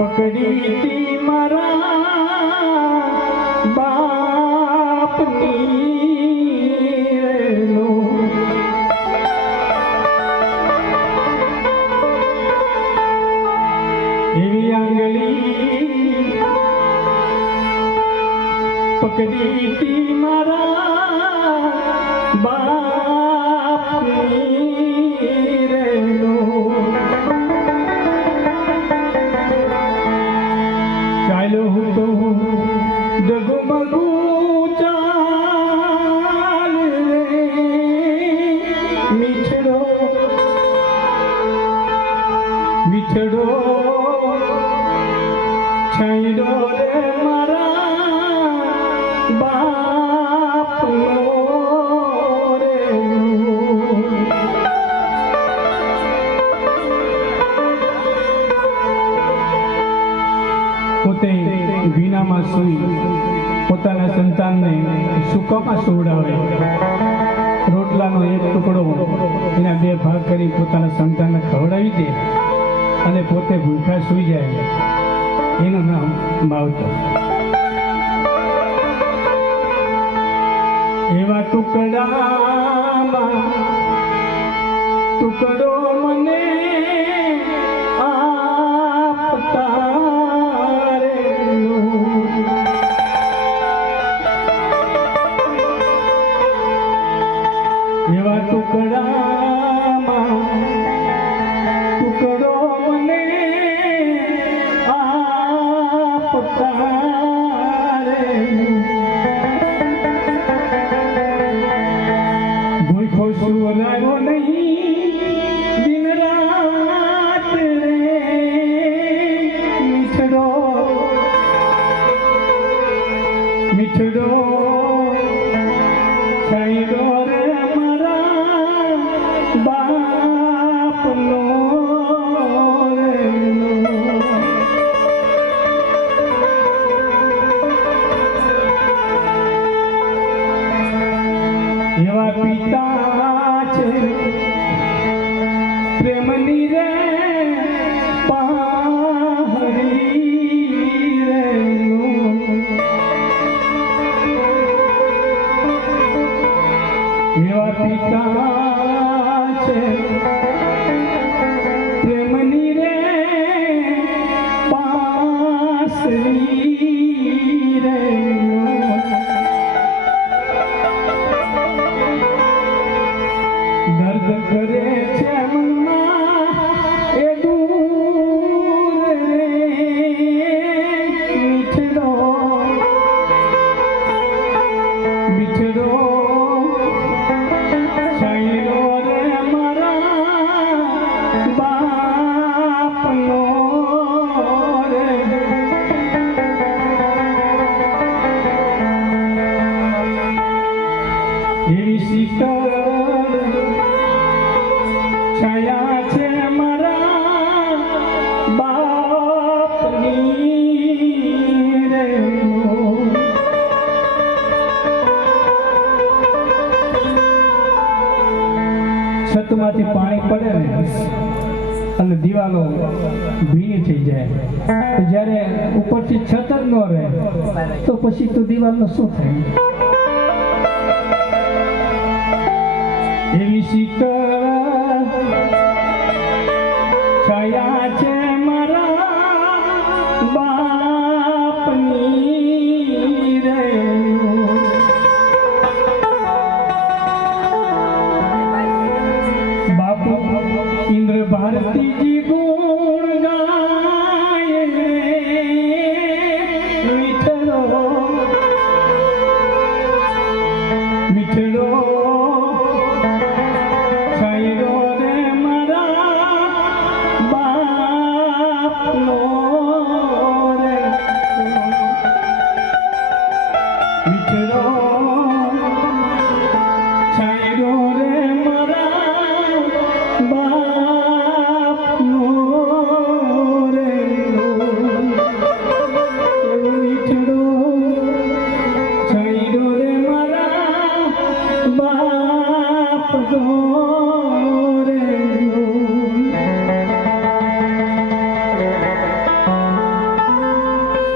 પકડી તી મારા બાપની એવી આંગળી પકડી તી મારા બાપની ચાલો હું તો ડગમગુ ચાલ રે મીઠડો મીઠડો છાંયડો રે મારા બાપનો રે પોતે ભીનામાં સૂઈ પોતાના સંતાનને સૂકામાં સુવડાવે, રોટલાનો એક ટુકડો એના બે ભાગ કરી પોતાના સંતાનને ખવડાવી દે અને પોતે ભૂખા સૂઈ જાય, એનું નામ માવતર. એવા ટુકડામાં ટુકડો મને આપતા એવા ટુકડામાં ટુકડો મને આપતા ભૂખો સુવરાયો નહીં દિન રાત રે મીઠડો મીઠડો છાંયડો રે બાપનો એવા પિતા છે પ્રેમની રે પહાડી રે એવા પિતા પ્રેમની રે પાસરી રે દર્દ કરે છે મનમાં એ દૂર રે મીઠડો મીઠડો છાંયડો રે મારા બાપનો રે એવી શીતળ છાયા છે મારા બાપની રે છતમાંથી પાણી પડે ને અને દિવાલો ભીની થઈ જાય, જ્યારે ઉપરથી છત જ ન રહે તો પછી તો દિવાલનો શું થાય? એવી શીતળ છાયા છે મારા બાપની રે બાપુ ઇન્દ્ર ભારતીજી ગુણ ગાય મીઠડો મીઠડો છાંયડો રે મારા બાપનો રે મીઠડો છાંયડો રે મારા બાપનો રે મીઠડો છાંયડો રે મારા બાપનો